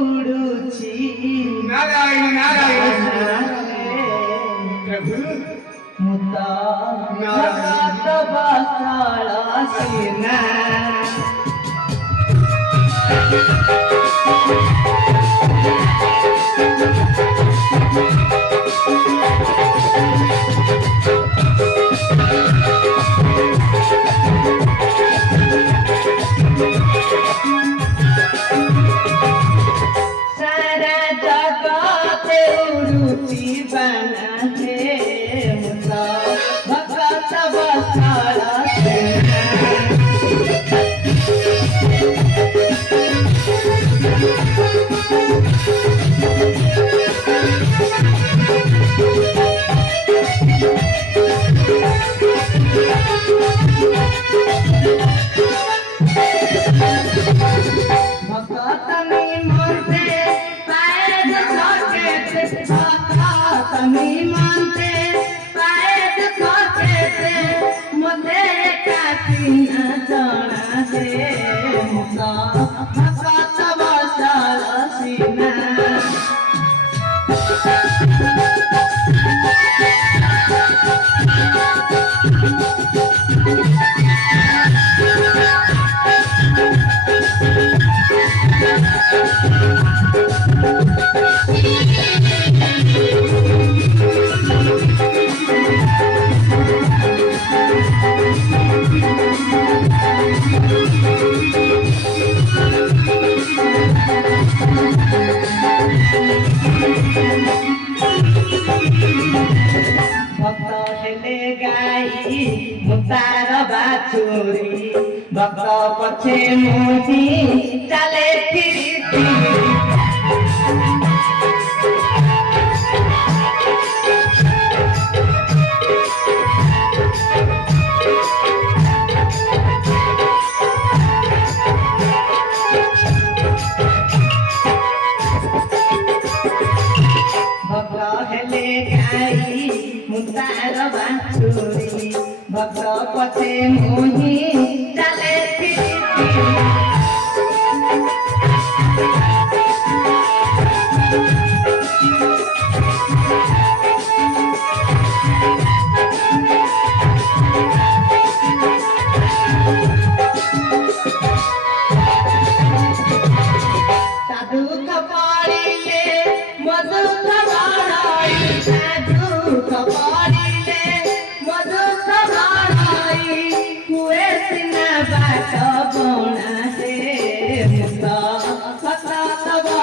उड़ुची नारायण नारायण प्रभु मुता भगत बसाला सीना सारा जगत उड़ुची बना है मुता भगत बसाला सीना तनी मानते पैद खोते मुझे काटी न जाना है मुका भगत बसाला सीना मुतार बाछुरी भक्त पछे मुठी चले फिरी भक्त हेले गाई मुतार बाछुरी भक्त पछे मुही